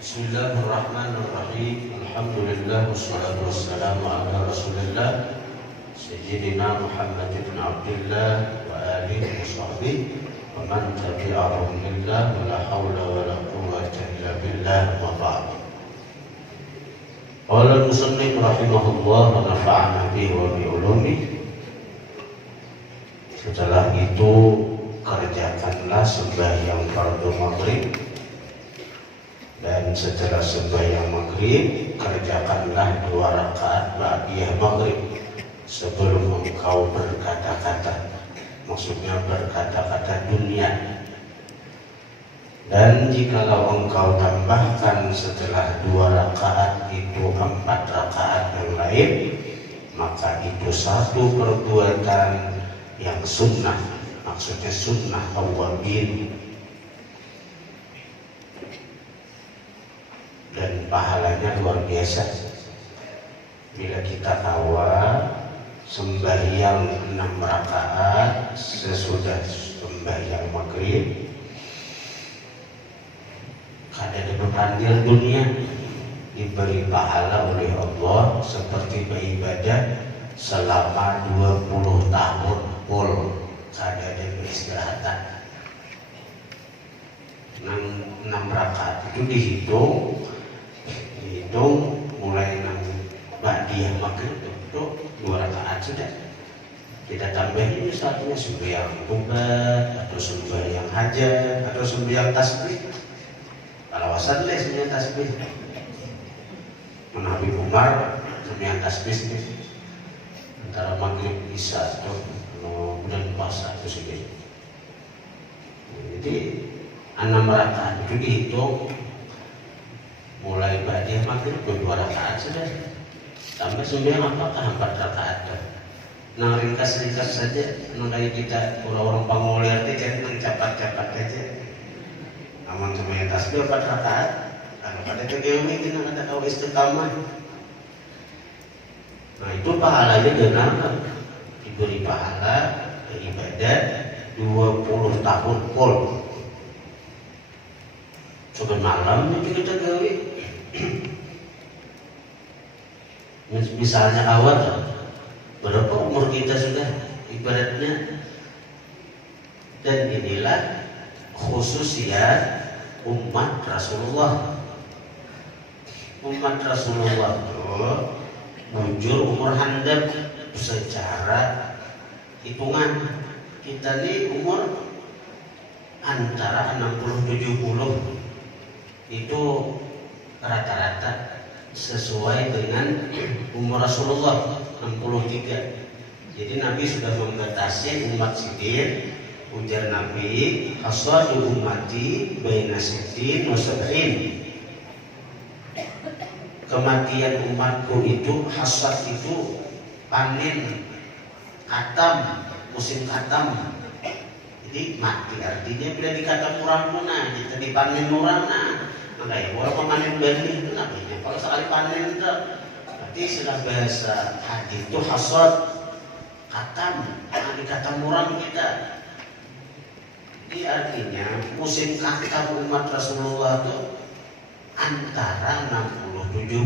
Bismillahirrahmanirrahim. Alhamdulillah wassalatu wassalamu ala Rasulillah Sayyidina Muhammad ibn Abdullah wa alihi wa sahbihi wa man tabi'ahum billah wa la hawla wa la quwwata illa billah wa ba'd. Qala al-musannif rahimahullah wa nafa'ana bihi wa bi ulumihi. Setelah itu kerjakanlah sembahyang fardu maghrib, dan setelah sembahyang maghrib kerjakanlah 2 rakaat ba'diyah maghrib sebelum engkau berkata-kata, maksudnya berkata-kata dunia. Dan jikalau engkau tambahkan setelah 2 rakaat itu 4 rakaat yang lain, maka itu satu perbuatan yang sunnah, maksudnya sunnah awwabin, dan pahalanya luar biasa. Bila kita kawal sembahyang 6 rakaat sesudah sembahyang maghrib, kada dipanggil dunia, diberi pahala oleh Allah seperti beribadah selama 20 tahun full, kada ada peristirahatan. 6 rakaat itu dihitung mulai 6 ba'diyah maghrib itu 2 rakaat sudah. Kita tambahin satunya sembahyang tobat atau sembahyang hajat atau sembahyang tasbih. Alawasan deh sembahyang tasbih. Nabi Umar sembahyang tasbih nih antara maghrib isya atau bulan puasa itu sih. Jadi 6 rakaat itu dihitung mulai ba'diyah maghrib 2 rakaat sudah. Tambah sembahyang apakah 4 rakaat. Nah ringkas-ringkas saja. Mengenai kita orang-orang panguliar itu jangan cepat-cepat aja. Aman sembahyang tasbih 4 rakaat. Kalau pada kegeumi kita kata kau istiqamah. Nah itu pahalanya dengan diberi pahala ibadah 20 tahun full. Coba malam itu kita gawe. Misalnya awal, berapa umur kita sudah ibaratnya. Dan inilah khususnya umat Rasulullah. Umat Rasulullah itu mujur umur handap secara hitungan. Kita ini umur antara 60-70 itu rata-rata sesuai dengan umur Rasulullah 63. Jadi Nabi sudah membatasi umat sidin. Ujar Nabi, hasadu ummati baina sidin wa sab'in. Kematian umatku itu, hasad itu panen, katam, musim katam. Jadi mati artinya bila dikata murah muna, kita dipanen murah nah. Maka ya orang pemanen benih itu namanya. Kalau sekali panen itu, berarti sudah bahasa hadis itu hasad, katam, dikata murah kita. Jadi artinya musim katam umat Rasulullah itu antara 60-70.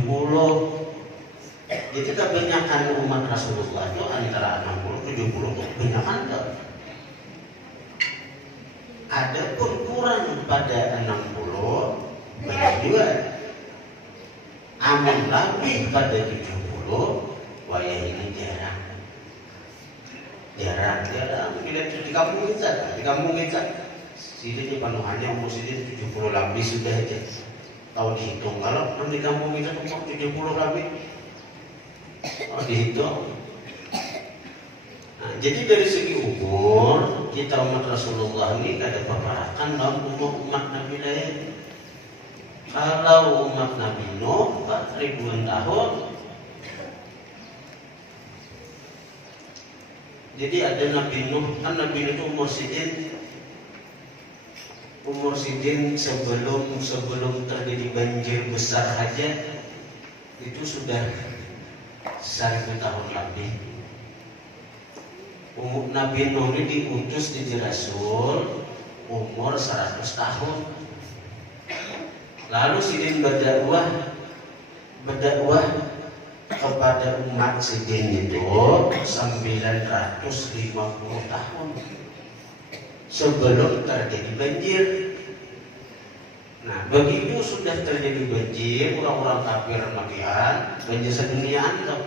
Jadi kebanyakan umat Rasulullah itu antara 60-70 itu kebanyakan tuh. Ada pun kurang pada 60 banyak juga. Amun lebih pada 70 wayah ini jarang. Bila di kampung kita sini penuhannya umur sini 70 lebih sudah aja. Tahu dihitung kalau di kampung kita umur 70 lebih. Oh dihitung. Nah, jadi dari segi umur kita umat Rasulullah ini ada pembarakan dalam umur umat Nabi lain. Kalau umat Nabi Nuh ribuan tahun. Jadi ada Nabi Nuh, kan Nabi Nuh itu umur sidin sebelum terjadi banjir besar aja itu sudah 1000 tahun lebih. Nabi Nuh ini diutus jadi Rasul umur 100 tahun. Lalu sidin berdakwah kepada umat sidin itu 950 tahun sebelum terjadi banjir. Nah, begitu sudah terjadi banjir, orang-orang kafir Madian, banjir sedunia antum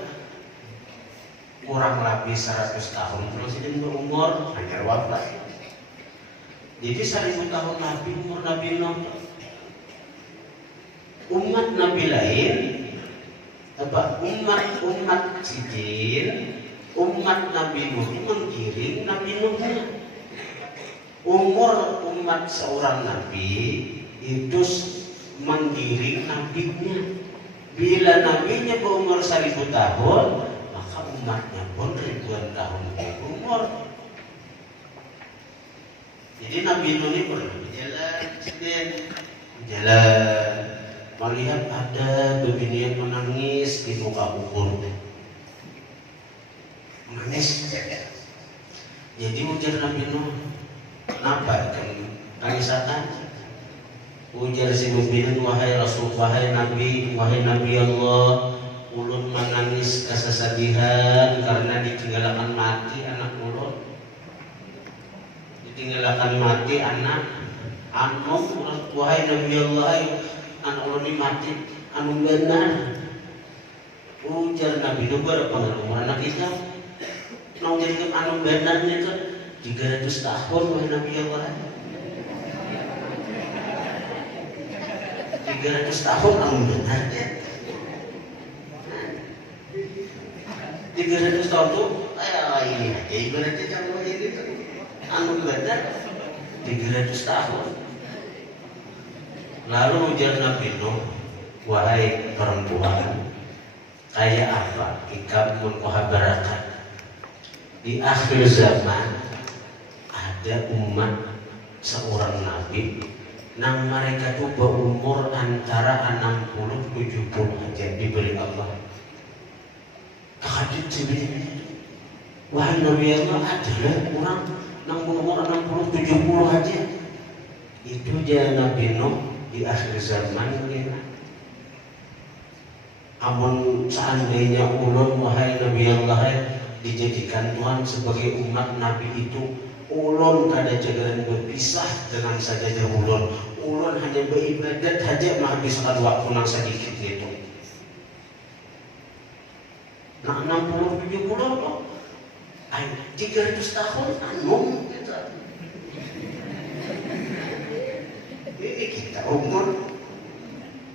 kurang lebih 100 tahun terus sidin berumur hanya wafat. Jadi 1000 tahun Nabi umur Nabi Nuh. Umat Nabi lain umat sidin, umat Nabi Nuh menggiring Nabi Nuhnya. Umur umat seorang Nabi itu menggiring nabinya. Bila nabinya berumur 1000 tahun, maka umatnya pun ribuan tahun berumur. Jadi Nabi Nuh ini pernah berjalan, melihat ada begini yang menangis di muka kubur. Menangis. Jadi ujar Nabi Nuh, kenapa kan tangisakan? Ujar si mukminin, wahai Rasul, wahai Nabi Allah, ulun menangis kesesedihan karena ditinggalkan mati anak ulun. Ditinggalkan mati anak anu, wahai Nabi Allah, anak ulun ini mati anu benar. Ujar Nabi Nuh, berapa anak kita? Mau jadi anu benar itu 300 tahun wahai Nabi Allah. 300 tahun anu benar ya. 300 tahun tuh ini aja ibaratnya kalau ini tuh anu benar 300 tahun. Lalu ujar Nabi Nuh, wahai perempuan, kayak apa ikam mengkohabarakan di akhir zaman ada umat seorang Nabi nang mereka tuh berumur antara 60-70 aja diberi Allah. Takjub sebenarnya. Wahai Nabi Allah, adalah orang nang berumur 60-70 aja. Itu dia Nabi Nuh di akhir zaman ini. Amun seandainya ulun wahai Nabi Allah dijadikan Tuhan sebagai umat Nabi itu, ulun kada jagaran berpisah dengan saja ulun. Ulun hanya beribadat saja menghabiskan waktu yang sedikit itu. Nah 60-70 kok 300 tahun anu kita. Ini kita umur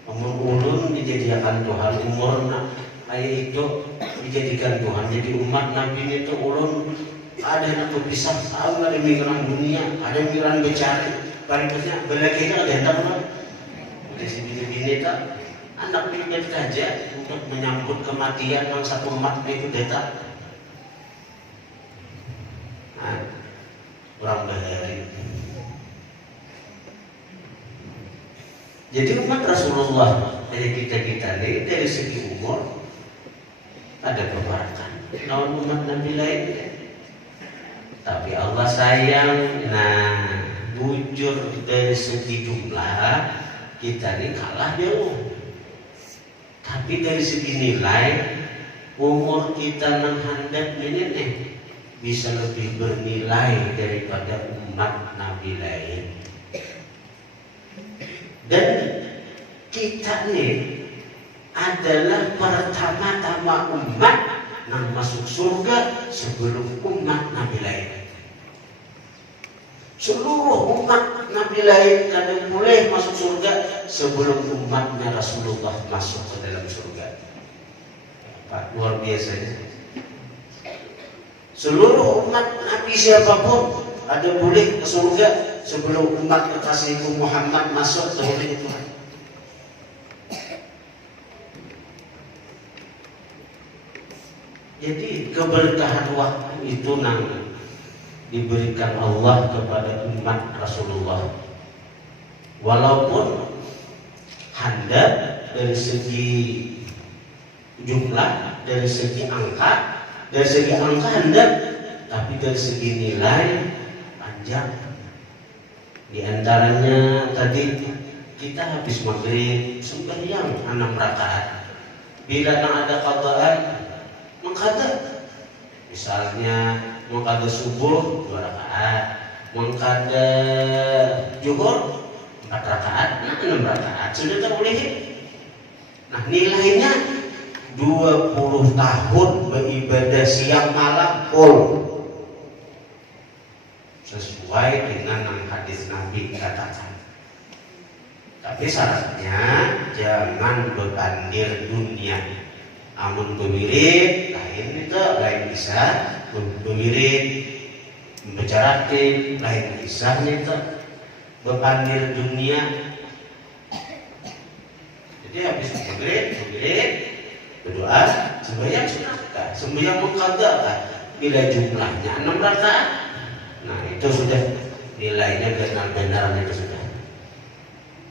ulun dijadikan Tuhan, umur ayah itu dijadikan Tuhan. Jadi umat Nabi itu ulun ada yang berpisah, ada yang migran dunia, ada yang migran bercari. Berikutnya belakangnya ada yang tahu. Di sini tak anak bibit saja untuk menyambut kematian yang satu umat itu datang. Nah, kurang bahari. Jadi umat Rasulullah dari kita ini dari segi umur ada keberatan. Lawan umat Nabi lain. Tapi Allah sayang, nah bujur dari segi jumlah kita ini kalah jauh. Tapi dari segi nilai umur kita nang handap ini bisa lebih bernilai daripada umat Nabi lain. Dan kita ini adalah pertama-tama umat yang masuk surga sebelum umat Nabi lain. Seluruh umat Nabi lain kadang boleh masuk surga sebelum umatnya Rasulullah masuk ke dalam surga. Pak, luar biasa ya. Seluruh umat Nabi siapapun ada boleh ke surga sebelum umat kekasihku Muhammad masuk ke dalam Tuhan. Jadi keberkahan waktu itu nang diberikan Allah kepada umat Rasulullah. Walaupun handap dari segi jumlah, dari segi angka handap, tapi dari segi nilai panjang. Di antaranya tadi kita habis maghrib sembahyang 6 rakaat. Bila ada qadaan, mengqada. Misalnya mengqada subuh 2 rakaat, mengqada zuhur 4 rakaat, 6 rakaat sudah terboleh. Nah, nilainya 20 tahun beribadah siang malam full. Sesuai dengan hadis Nabi katakan. Tapi syaratnya jangan bebandir dunia. Amun bewirid lain itu lain bisa, bewirid membicarakan lain bisa itu bebandir dunia. Jadi habis bewirid berdoa, sembahyang sunahkah, sembahyang mengqadakah, bila jumlahnya 6 rakaat. Nah, itu sudah nilainya benar-benar itu sudah.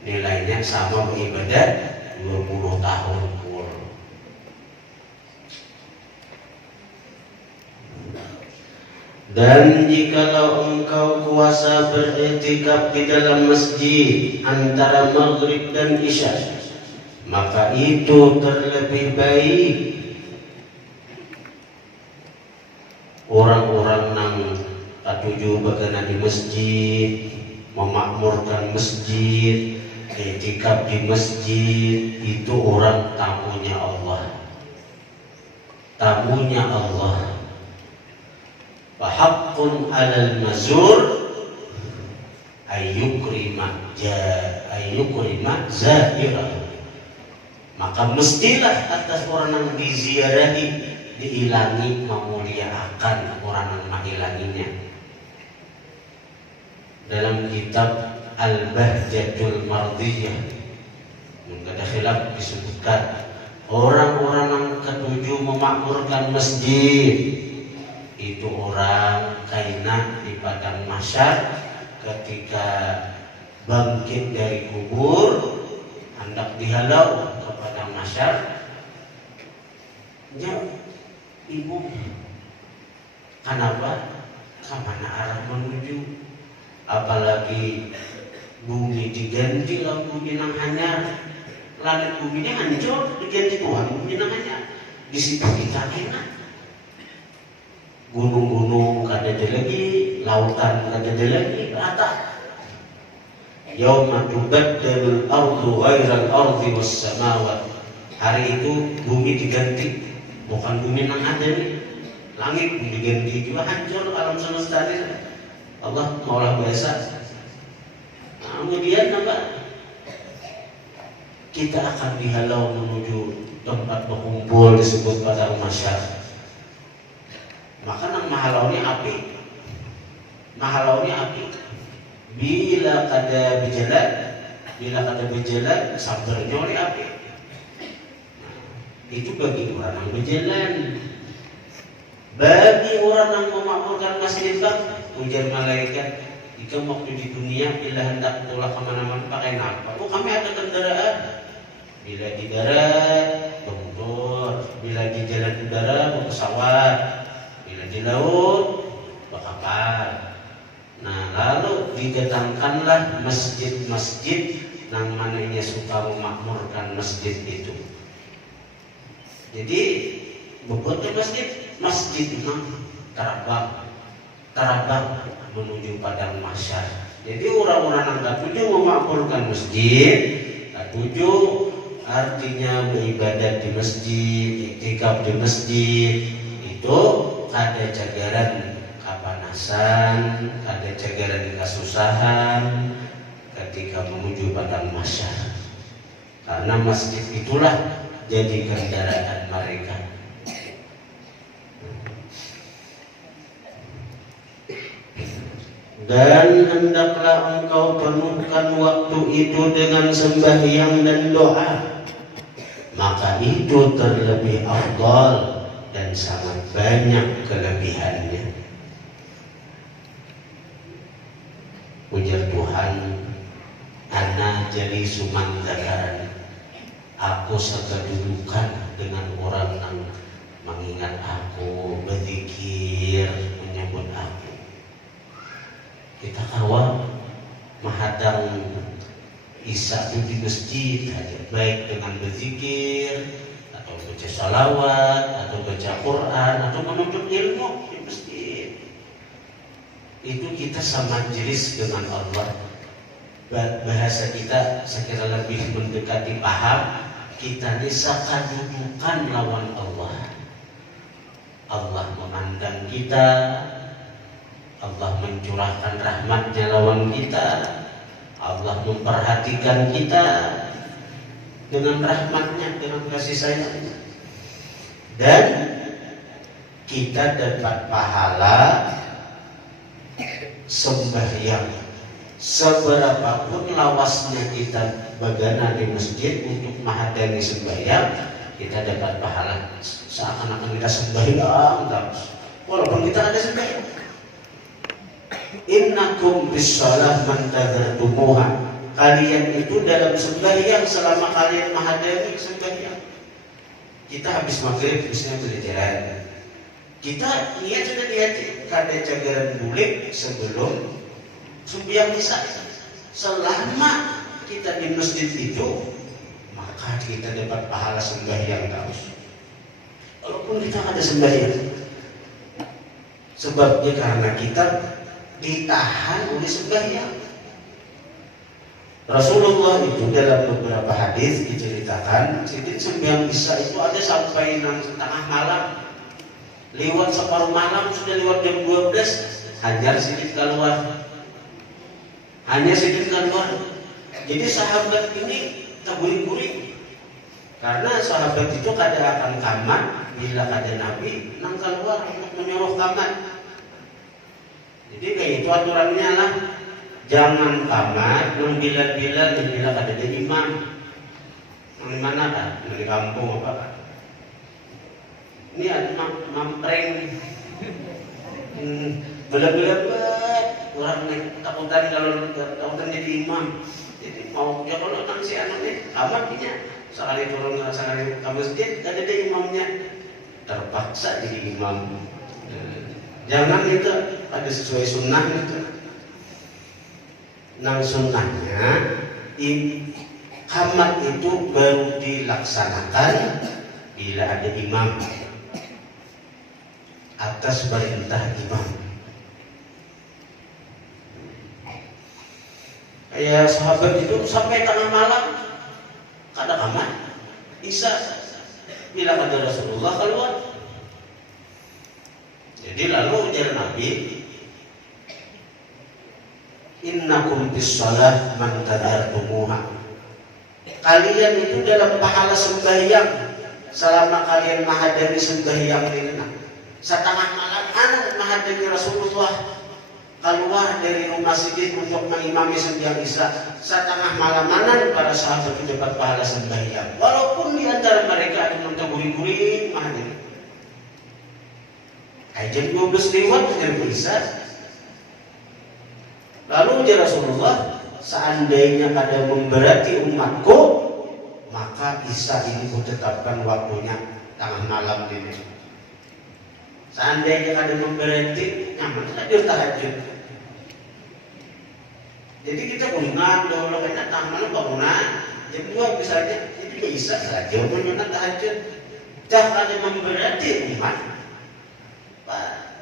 Nilainya sama beribadah 20 tahun full. Dan jikalau engkau kuasa beriktikaf di dalam masjid antara maghrib dan isya, maka itu terlebih baik. Orang-orang yang katuju bagana di masjid, memakmurkan masjid, iktikaf di masjid, itu orang tamunya Allah. Tamunya Allah. Fahaqqun 'alal mazur ayyukrima zahirah. Maka mestilah atas orang yang diziarahi diilangi memuliakan orang yang mengilanginya. Dalam kitab Al-Bahjatul Mardiyah enggak ada khilaf disebutkan orang-orang yang ketujuh memakmurkan masjid itu orang kaina di padang mahsyar ketika bangkit dari kubur hendak dihalau ke padang mahsyar. Ya, ibu, kenapa? Kemana arah menuju? Apalagi bumi diganti lah, bumi nang hanyar, langit bumi ini hancur diganti Tuhan, bumi nang hanyar. Di situ kita enak. Gunung-gunung kada ada lagi, lautan kada ada lagi, rata. Yauma tubaddalul ardu ghairal ardi was samawat. Hari itu bumi diganti, bukan bumi nang ada nih. Langit bumi diganti juga hancur alam semesta ini. Allah maulah biasa. Nah, kemudian apa? Kita akan dihalau menuju tempat berkumpul disebut padang mahsyar. Maka nang mahalaunya api. Mahalaunya api. Bila kada berjalan sabarnya oleh api. Itu bagi orang yang berjalan. Bagi orang yang memakmurkan masjid, ujar malaikat, jika waktu di dunia bila hendak pulang kemana-mana pakai apa? Oh, kami ada kendaraan. Bila di darat bermotor, bila di jalan udara berpesawat, bila di laut berkapal. Nah, lalu didatangkanlah masjid-masjid yang mananya suka memakmurkan masjid itu. Jadi membuat masjid memang terabang menuju padang mahsyar. Jadi orang-orang yang tak tuju memakmurkan masjid, tak tuju artinya beribadat di masjid, iktikaf di masjid, itu ada cagaran kepanasan, ada cagaran kesusahan ketika menuju padang mahsyar. Karena masjid itulah jadi kendaraan mereka. Dan hendaklah engkau penuhkan waktu itu dengan sembahyang dan doa, maka itu terlebih afdal dan sangat banyak kelebihannya. Ujar Tuhan, ana jadi sumandakaran, aku sekedudukan dengan orang yang mengingat aku, berzikir, menyebut aku. Kita kawan mahadang Isya itu di masjid aja, baik dengan berzikir atau baca salawat atau baca Quran atau menuntut ilmu di masjid. Itu kita sama jenis dengan Allah. Bahasa kita sekira lebih mendekati paham, kita ini sakadudukan lawan Allah. Allah memandang kita, Allah mencurahkan rahmatnya lawan kita, Allah memperhatikan kita dengan rahmatnya, dengan kasih sayangnya. Dan kita dapat pahala sembahyang. Seberapapun lawasnya kita bagana di masjid untuk menghadiri sembahyang, kita dapat pahala seakan-akan kita sembahyang terus, walaupun kita ada sembahyang. Innakum bis-shalah mantadzartumuha. Kalian itu dalam sembahyang selama kalian menghadiri sembahyang. Kita habis maghrib misalnya beli jalan, kita niat sudah di hati kada cagaran bulik sebelum sembahyang isya. Selama kita di masjid itu, maka kita dapat pahala sembahyang terus, walaupun kita ada sembahyang. Sebabnya karena kita ditahan oleh sembahyang. Rasulullah itu dalam beberapa hadis diceritakan, sidin sembahyang isya itu ada sampai 6 setengah malam, lewat separuh malam, sudah lewat jam 12, hanya sidin keluar. Jadi sahabat ini terguring-guring, karena sahabat itu kada akan kamar bila kada Nabi nang keluar untuk menyuruh kamar. Jadi kayak itu aturannya lah, jangan kamar nang bila kada ada imam. Nang mana kan? Di kampung apa? Ini ada mampreng. Bela-bela orang takutan kalau takutan jadi imam. Jadi mau ya kalau nang si anak ni kamar punya sekali turun sekali ke masjid kada ada imamnya, terpaksa jadi imam. Jangan itu ada sesuai sunnah itu. Nang sunnahnya kamar itu baru dilaksanakan bila ada imam atas perintah imam. Ya sahabat itu sampai tengah malam kada kamar isya bila ada Rasulullah keluar. Jadi lalu ujar Nabi, innakum bis-shalah mantadzartumuha. Kalian itu dalam pahala sembahyang selama kalian menghadiri sembahyang ini. Setengah malam anak menghadiri Rasulullah keluar dari rumah sidin untuk mengimami sembahyang isya. Setengah malamanan para sahabat itu dapat pahala sembahyang, walaupun di antara mereka ada yang terguring-guring menghadiri. Jam 12 lewat jam isya. Lalu ya Rasulullah, seandainya kada memberati umatku, maka isya ini kutetapkan waktunya tengah malam ini. Seandainya kada memberati, nyaman hadir tahajud. Jadi kita bangunan dulu kena tengah malam bangunan jam 2 misalnya, jadi bisa saja menyenang tahajud. Dah kada memberati umat,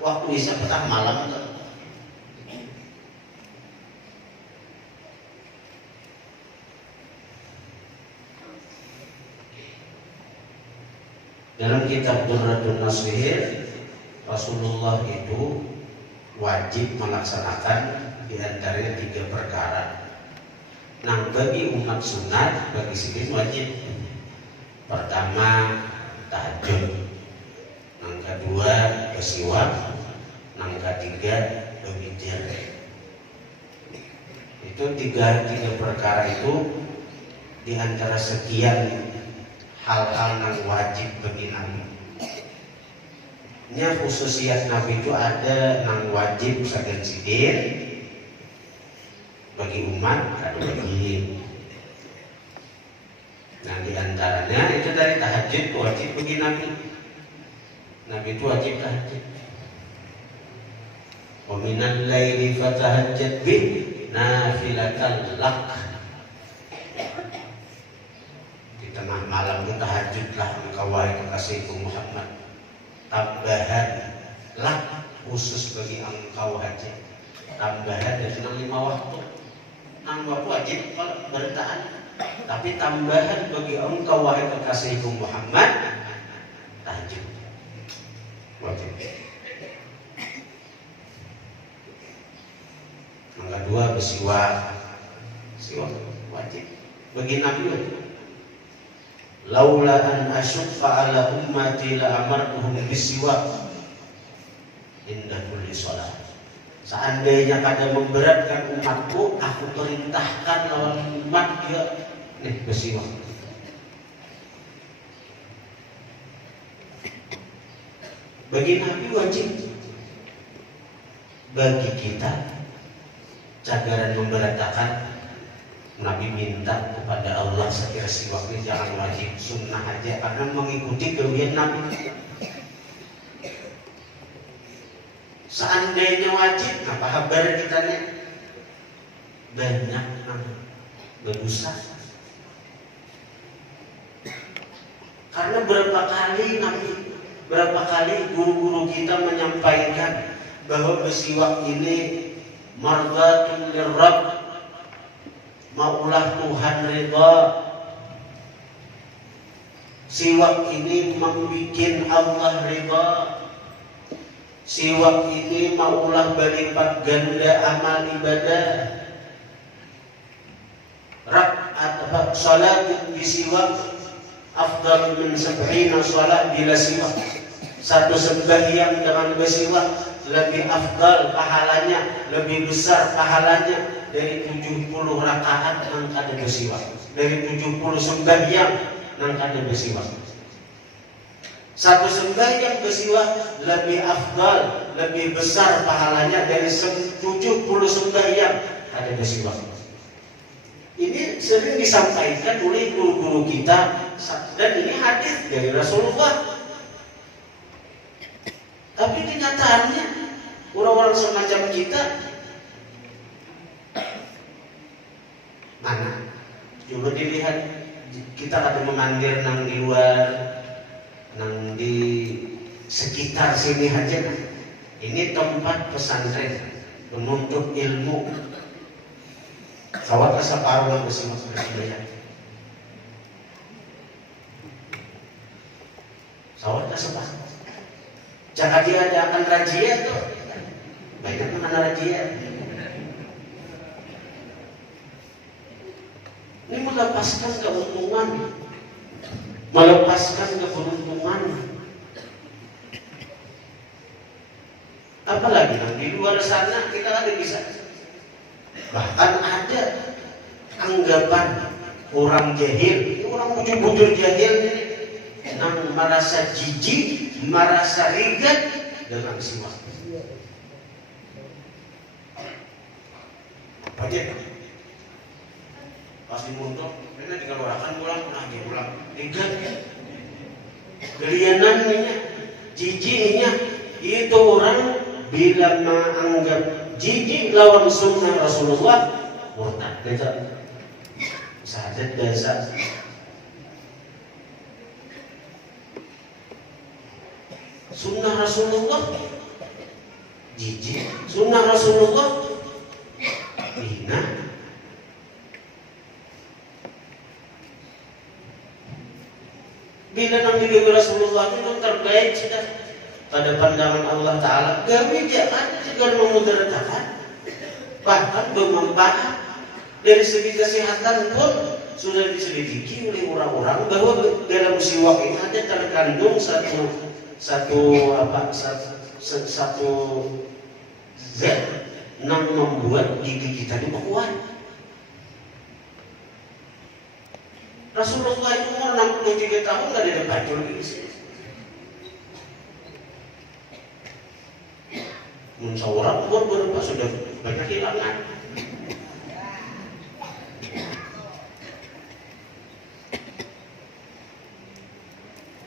waktu isya petang malam itu. Dalam kitab Durratun Nashir, Rasulullah itu wajib melaksanakan di antaranya 3 perkara. Nah, bagi umat sunat, bagi sidin wajib. Pertama, tahajud. Yang kedua, bersiwak. Yang ketiga, berbicara. Itu tiga perkara itu di antara sekian hal-hal yang wajib bagi Nabi. Nya khususiat Nabi itu ada yang wajib sagan sidin, bagi umat ada bagi. Nah di antaranya itu dari tahajud wajib bagi Nabi. Nabi itu wajib tahajud. Wa minal laili fatahajjad bih nafilatan lak. kekasihku Muhammad, tambahan lah khusus bagi engkau haji, tambahan dari 5 waktu. 6 waktu wajib kalau bertahan, tapi tambahan bagi engkau wahai kekasihku Muhammad, tahajud wajib. Yang kedua bersiwak, siwak wajib bagi Nabi wajib. Laula an asyqa ala ummati la amartuhum bisiwak inda kulli shalah. Seandainya kada memberatkan umatku, aku perintahkan lawan umat dia nih bersiwak. Bagi Nabi wajib. Bagi kita cagaran memberatkan, Nabi minta kepada Allah sekira siwaknya jangan wajib, sunnah aja, karena mengikuti kelebihan Nabi. Seandainya wajib, apa kabar kita nih? Banyak berdosa. Karena berapa kali guru-guru kita menyampaikan bahwa bersiwak ini mardatun lirrabb, maulah Tuhan ridha. Siwak ini membikin Allah ridha. Siwak ini maulah berlipat ganda amal ibadah. Rak'at salat bisiwak afdal min 70 salat bila siwak. Satu sembahyang dengan bersiwak lebih afdal pahalanya, lebih besar pahalanya dari 70 rakaat nang kada bersiwak, dari 70 sembahyang nang kada bersiwak. Satu sembahyang bersiwak lebih afdal, lebih besar pahalanya dari 70 sembahyang kada bersiwak. Ini sering disampaikan oleh guru-guru kita, dan ini hadis dari Rasulullah. Tapi kenyataannya orang-orang semacam kita mana? Coba dilihat, kita ada memandir nang di luar, nang di sekitar sini aja. Ini tempat pesantren menuntut ilmu. Sawat rasa paruh bersama sebenarnya. Sawat rasa paruh. Jangan dia akan rajia tuh, banyak mana rajia. Ini melepaskan keuntungan, melepaskan keberuntungan. Apalagi di luar sana kita ada bisa. Bahkan ada anggapan orang jahil, orang bujur-bujur jahil ini, yang merasa jijik, merasa ringan dengan siwak. Apa aja? Pas dimuntuk, ini dikeluarkan pulang, pulang. Ringan. Gelianannya, jijiknya, itu orang bila menganggap jijik lawan sunnah Rasulullah, murtad. Beda. Sahadat biasa. Sunnah Rasulullah jijik, sunnah Rasulullah hina. Bila Nabi Rasulullah itu terbaik sudah pada pandangan Allah Ta'ala, kami jangan juga memudaratakan, bahkan bermanfaat. Dari segi kesehatan pun sudah diselidiki oleh orang-orang bahwa dalam siwak ini ada terkandung satu zat yang membuat gigi kita ini kuat. Rasulullah itu umur 63 tahun nggak ada baju lagi di sini. Musyawarah umur berapa sudah banyak kehilangan.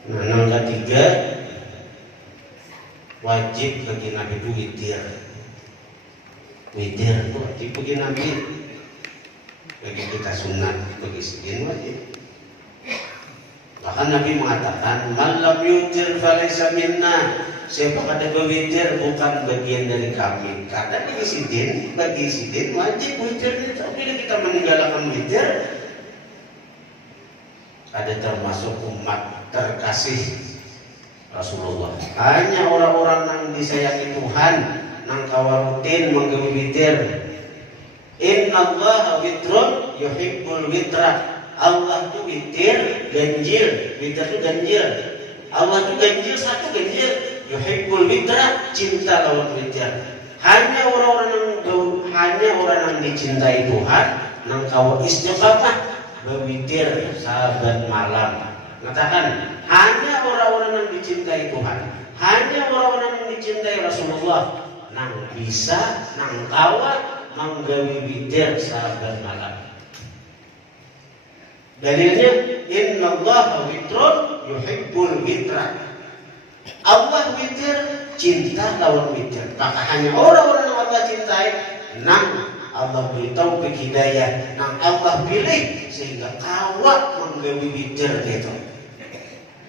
Nah, yang ketiga, wajib bagi Nabi itu witir. Witir itu wajib bagi Nabi. Bagi kita sunat, bagi sebagian wajib. Bahkan Nabi mengatakan, "Man lam yutir falaysa minna." Siapa kada berwitir bukan bagian dari kami. Karena bagi sidin wajib witirnya. Bila kita meninggalkan witir, ada termasuk umat terkasih Rasulullah. Hanya orang-orang yang disayangi Tuhan, nang kawarutin menggawe witir. Innallaha witrun yuhibbul witra. Allah itu witir, ganjil. Witir itu ganjil. Allah itu ganjil, satu ganjil. Yuhibbul witra, cinta lawan witir. Hanya orang yang dicintai Tuhan, nang kawa istiqamah berwitir saban malam. Katakan, hanya orang-orang yang dicintai Tuhan, hanya orang-orang yang dicintai Rasulullah, nang bisa, nang kawa menggawe witir saban malam. Dalilnya, innallaha witrun yuhibbul witra. Allah witir, cinta lawan witir. Maka hanya orang-orang yang Allah cintai, nang Allah beri taufik hidayah, nang Allah pilih sehingga kawa menggawe witir gitu.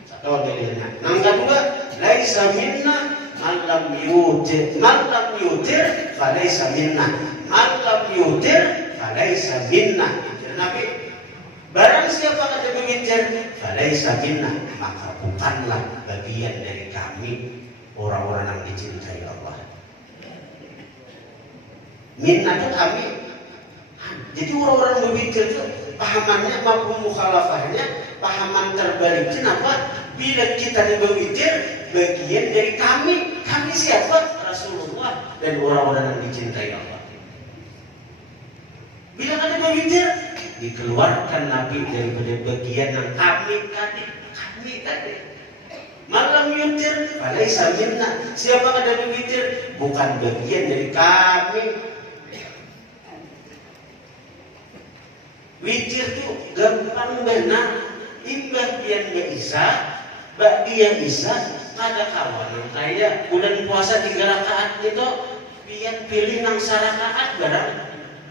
Satu dalilnya. Nang kedua, laisa minna man lam yutir falaysa minna. Man lam yutir falaysa minna. Nabi, barang siapa kata berwitir falaysa minna, maka bukanlah bagian dari kami, orang-orang yang dicintai Allah. Minna itu kami. Jadi orang-orang berwitir itu pahamannya maupun mukhalafahnya, pahaman terbaliknya apa? Bila kita berwitir bagian dari kami. Kami siapa? Rasulullah dan orang-orang yang dicintai Allah. Bila ada berwitir, dikeluarkan Nabi daripada bagian yang kami tadi. Malam yutir, falaysa minna. Siapa kada berwitir bukan bagian dari kami. Witir itu gampang benar. Imbah bian Isa, dia Isa kada kawan yang kaya bulan puasa 3 rakaat itu, bian pilih nang sarakaat barang.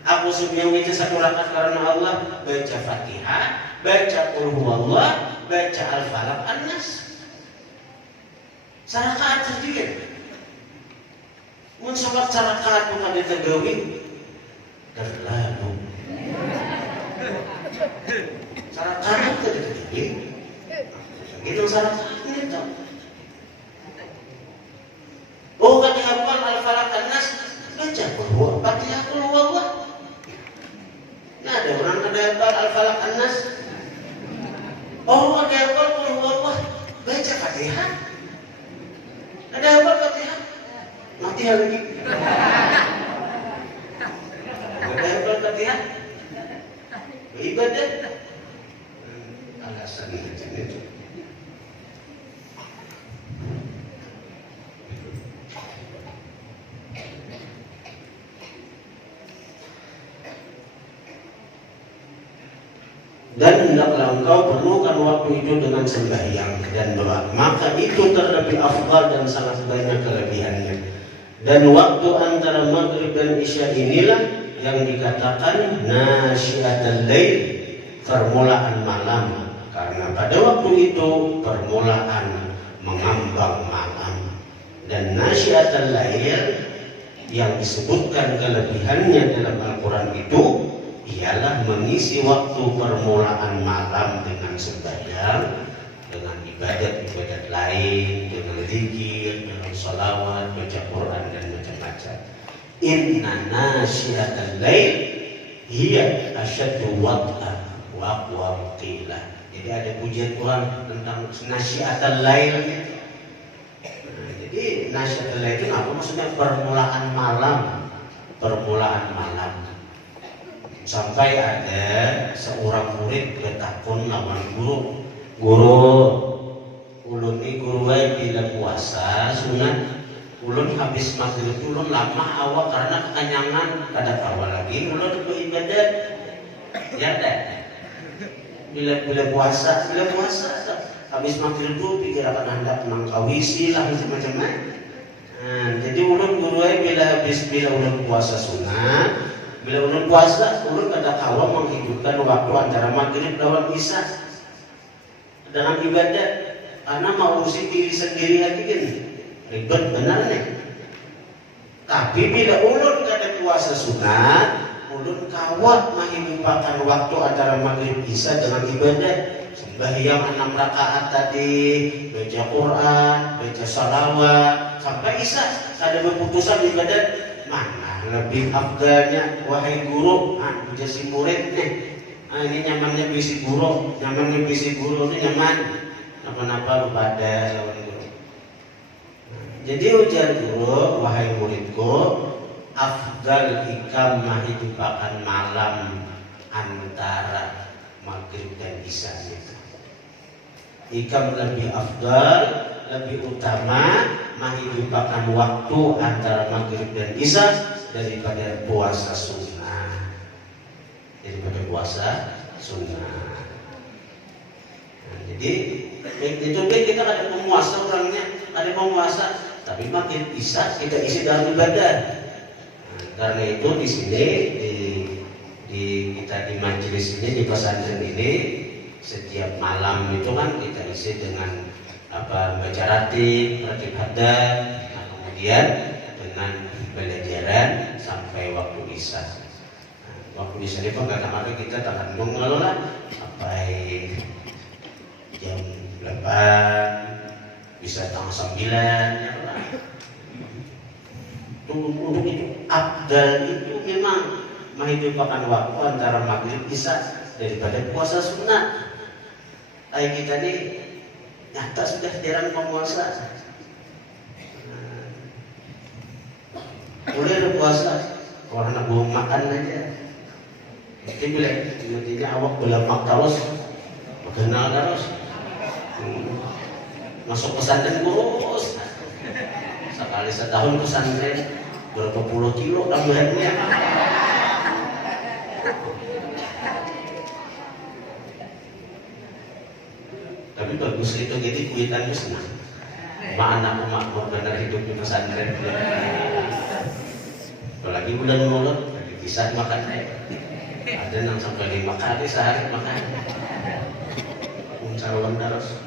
Aku semua baca 1 rakaat karena Allah, baca Fatihah, baca Qul Huwallah, baca Al-Falaq An-Nas. Sarakaat saja. Mun salat sarakaat bukan ditegawi terlalu. Sarakaat tadi. Itu sarakaatnya itu. Oh, kan dihafal Al-Falaq An-Nas, baca Qul Huwallah, Fatihah Qul Huwallah. Nah, ada orang kada hafal Al-Falaq An-Nas. Oh, ada hafal Qul Huwallah, baca Fatihah. Ada hafal Fatihah, mati lagi. Ada hafal Fatihah, ibadah. Alasan macam itu. Dan hendaklah engkau perlukan waktu itu dengan sembahyang dan doa, maka itu terlebih afdal dan sangat banyak kelebihannya. Dan waktu antara maghrib dan isya inilah yang dikatakan nasyiatul lail, permulaan malam, karena pada waktu itu permulaan mengambang malam. Dan nasyiatul lail yang disebutkan kelebihannya dalam Al-Quran itu ialah mengisi waktu permulaan malam dengan sembahyang, dengan ibadat-ibadat lain, dengan zikir, dengan salawat, baca Quran dan macam-macam. Inna nasyiatal lail hiya asyaddu wat'an wa aqwa qila. Jadi ada pujian Quran tentang nasyiatal lail. Jadi nasyiatal lail itu apa maksudnya? Permulaan malam. Permulaan malam. Sampai ada seorang murid bertakun lawan guru, ulun ni guru bila puasa sunat, ulun habis maghrib ulun lama awak karena kekenyangan, kada awal lagi ulun beribadat. Ya dah. Bila puasa habis maghrib tu pikir akan hendak mengkawisi lah macam-macam. Jadi ulun guru bila ulun puasa sunat, bila ulun puasa, ulun kada kawa menghidupkan waktu antara maghrib lawan isya. dengan ibadah, karena mengurusi diri sendiri lagi kan ribet benar nih. Tapi bila ulun kada puasa sunat, ulun kawat menghidupakan waktu antara maghrib isya dengan ibadah. Sembahyang 6 rakaat tadi, baca Quran, baca salawat sampai isya. Ada keputusan ibadah mana lebih afdalnya, wahai guru. Puja si murid nih. Ini nyamannya bisi guru, nyamannya bisi guru ini nyaman. Apa-apa pada lawan guru. Jadi ujar guru, wahai muridku, afdal ikam menghidupakan malam antara maghrib dan isya itu. Ikam lebih afdal, lebih utama menghidupakan waktu antara maghrib dan isya daripada puasa sunnah. Daripada puasa sunnah. Nah, jadi itu kita ada pemuasa orangnya, ada pemuasa, tapi makin isya kita isi dalam ibadah. Nah, karena itu di sini kita di majelis ini, di pesantren ini, setiap malam itu kan kita isi dengan baca ratib haddad, nah, kemudian dengan belajaran sampai waktu isya. Nah, waktu isya itu kadang-kadang kita tak mengelola sampai jam 8, bisa setengah 9 ya lah. Untuk itu afdal itu memang menghidupkan waktu antara maghrib isya daripada puasa sunnah. Kayak kita nih nyata sudah jarang memuasa. Boleh berpuasa karena belum makan aja. Jadi bila intinya awak belum makan terus, kenal terus. Masuk pesantren terus. Sekali setahun pesantren berapa puluh kilo tambahannya. Tapi bagus itu, jadi kuitan itu senang. Anak makmur benar hidup di pesantren. Apalagi bulan mulut, bisa makan. Ada yang sampai 5 kali sehari makan. Uncawan terus.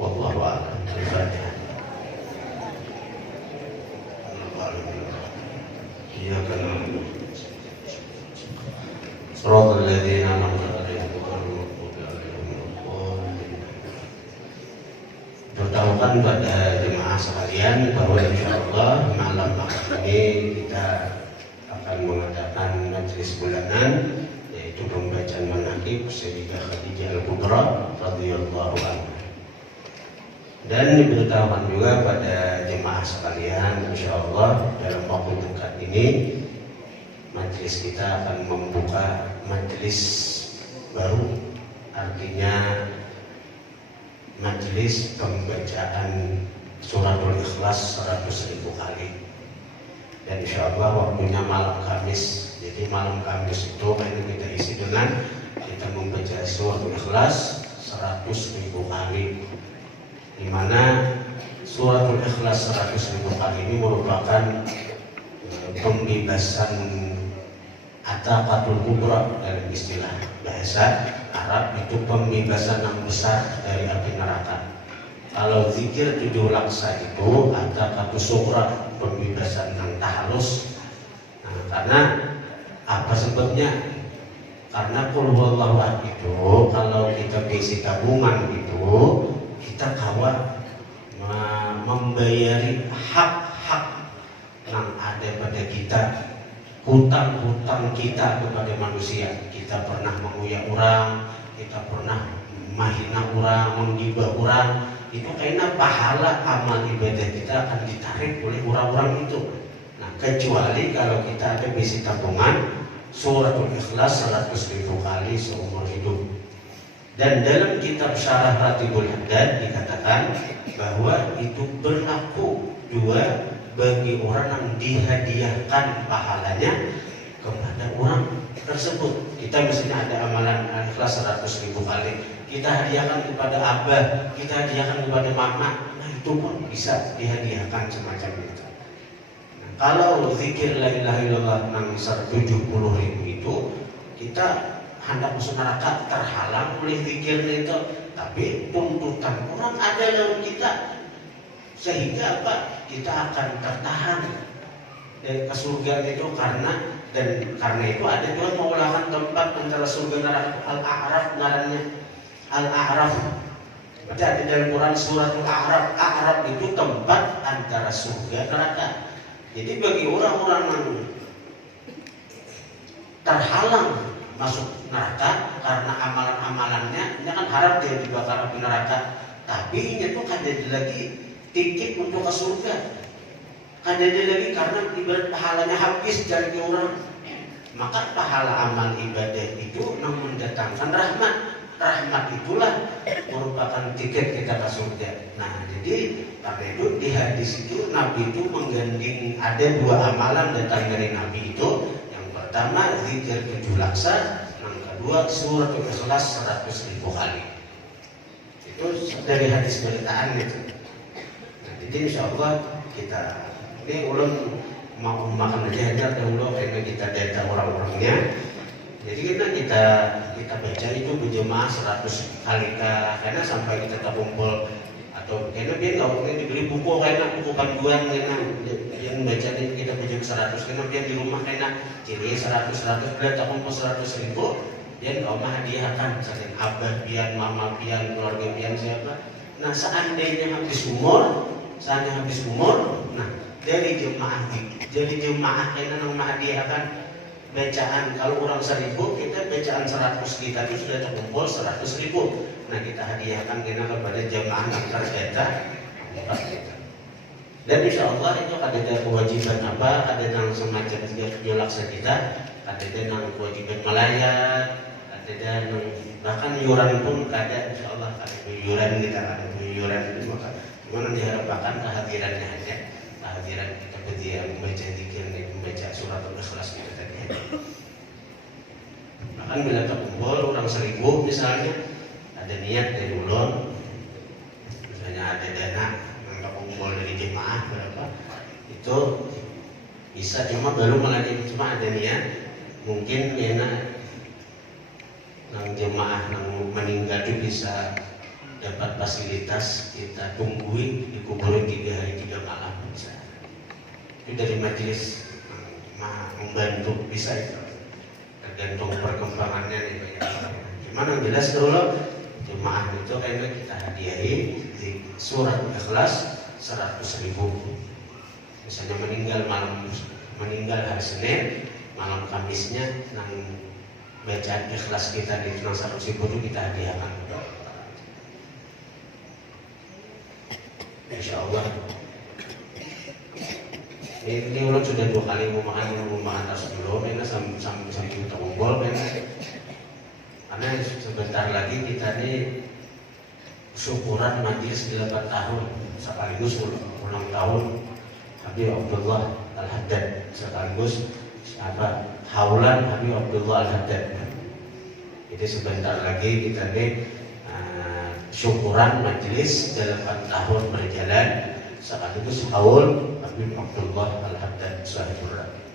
Wallahu a'lam. Al-Fatihah. Iya kan. Shiratal ladzina an'amta 'alaihim ghairil maghdubi 'alaihim waladdallin. Bertahukan pada jemaah sekalian bahwa insyaallah malam ini kita akan mengadakan majelis bulanan, yaitu pembacaan manaqib Sayyidah Khadijah Al-Kubra radhiyallahu anha. Dan diberitahukan juga pada jemaah sekalian, insyaallah dalam waktu dekat ini majelis kita akan membuka majelis baru, artinya majelis pembacaan suratul Ikhlas 100.000 kali. Dan insyaallah waktunya malam Kamis. Jadi malam Kamis itu ini kita isi dengan kita membaca suratul Ikhlas 100.000 kali, di mana suratul Ikhlas 100.000 kali ini merupakan pembebasan ataqatul kubra dalam istilah bahasa Arab, itu pembebasan yang besar dari api neraka. Kalau zikir 7 laksa itu ataqatul sughra, pembebasan yang halus. Nah, karena apa sebabnya? Karena qul huwallahu ahad itu kalau kita isi tabungan itu kita kawat membayari hak-hak yang ada pada kita, hutang-hutang kita kepada manusia. Kita pernah menguyak orang, kita pernah menghina orang, menggibah orang, itu karena pahala amal ibadah kita akan ditarik oleh orang-orang itu. Nah, kecuali kalau kita ada bisi tabungan suratul Ikhlas 100.000 kali seumur hidup. Dan dalam kitab Syarah Ratibul Haddad dikatakan bahwa itu berlaku juga bagi orang yang dihadiahkan pahalanya kepada orang tersebut. Kita misalnya ada amalan Ikhlas 100.000 kali, kita hadiahkan kepada abah, kita hadiahkan kepada mama, nah itu pun bisa dihadiahkan semacam itu. Nah, kalau zikir la ilaha illallah nang 70.000 itu kita hendak masuk neraka terhalang oleh zikirnya itu, tapi tuntutan orang ada dalam kita sehingga apa, kita akan tertahan ke surga itu karena itu ada juga mengulangkan tempat antara surga neraka. Al-A'raf ngarannya Al-A'raf. Berarti ada dalam Quran suratul A'raf. A'raf itu tempat antara surga neraka. Jadi bagi orang-orang yang terhalang masuk neraka karena amalan-amalannya, ini kan harap dia dibakar api neraka, tapi itu kan jadi lagi tiket untuk ke surga. Kan jadi lagi karena ibarat pahalanya habis dari orang. Maka pahala amal ibadah itu namun mendatangkan rahmat. Rahmat itulah merupakan tiket kita ke surga. Nah, jadi karena itu di hadis itu Nabi itu menggandeng ada dua amalan datang dari Nabi itu. Yang pertama zikir 7 laksa, yang kedua surat Ikhlas 100.000 kali. Itu dari hadis beritaan itu. Nah, jadi insya Allah kita ini ulun mau makan aja dahulu karena kita data orang-orangnya. Jadi kita baca itu berjemaah 100 kali karena sampai kita kumpul atau karena biar nggak mungkin dibeli buku karena buku panduan karena yang baca ini kita baca 100 karena biar di rumah karena ciri 100 biar tak kumpul 100.000 dia nggak mau hadiahkan misalnya abah pian, mama pian, keluarga pian siapa. Nah seandainya habis umur, nah dari jemaah karena nama hadiahkan bacaan. Kalau orang 1.000 kita bacaan 100 kita itu sudah terkumpul 100.000. Nah kita hadiahkan kena kepada jemaah yang terdata. Dan insya Allah itu ada kewajiban apa, ada yang semacam laksa kita, ada yang kewajiban melayat, ada yang bahkan yuran pun ada. Insya Allah ada yuran kita, ada yuran itu maka cuma diharapkan kehadirannya aja, kehadiran kita berdia membaca zikir, membaca surat Al-Ikhlas kita tadi. Bahkan bila terkumpul orang 1.000 misalnya, ada niat dari ulun, misalnya ada dana yang terkumpul dari jemaah berapa, itu bisa cuma baru melalui cuma ada niat, mungkin enak nang jemaah nang meninggal itu bisa dapat fasilitas kita tungguin dikuburin 3 hari 3 malam bisa. Itu dari majelis membantu bisa itu tergantung perkembangannya nih banyak. Cuman yang jelas dulu jemaah itu kayaknya kita hadiahi di surat Ikhlas 100.000. Misalnya meninggal hari Senin, malam Kamisnya nang bacaan Ikhlas kita di 100.000 itu kita hadiahkan. Insya Allah. Ini ulang sudah 2 kali mau makan tas dulu, karena sampai kita ngumpul, karena sebentar lagi kita ini syukuran majelis 8 tahun sekaligus ulang tahun Habib Abdullah Al-Haddad, sekaligus haulan Habib Abdullah Al-Haddad. Jadi sebentar lagi kita ini syukuran majelis 8 tahun berjalan sekaligus haul Habib Abdullah Al-Haddad Sahibur Rahim.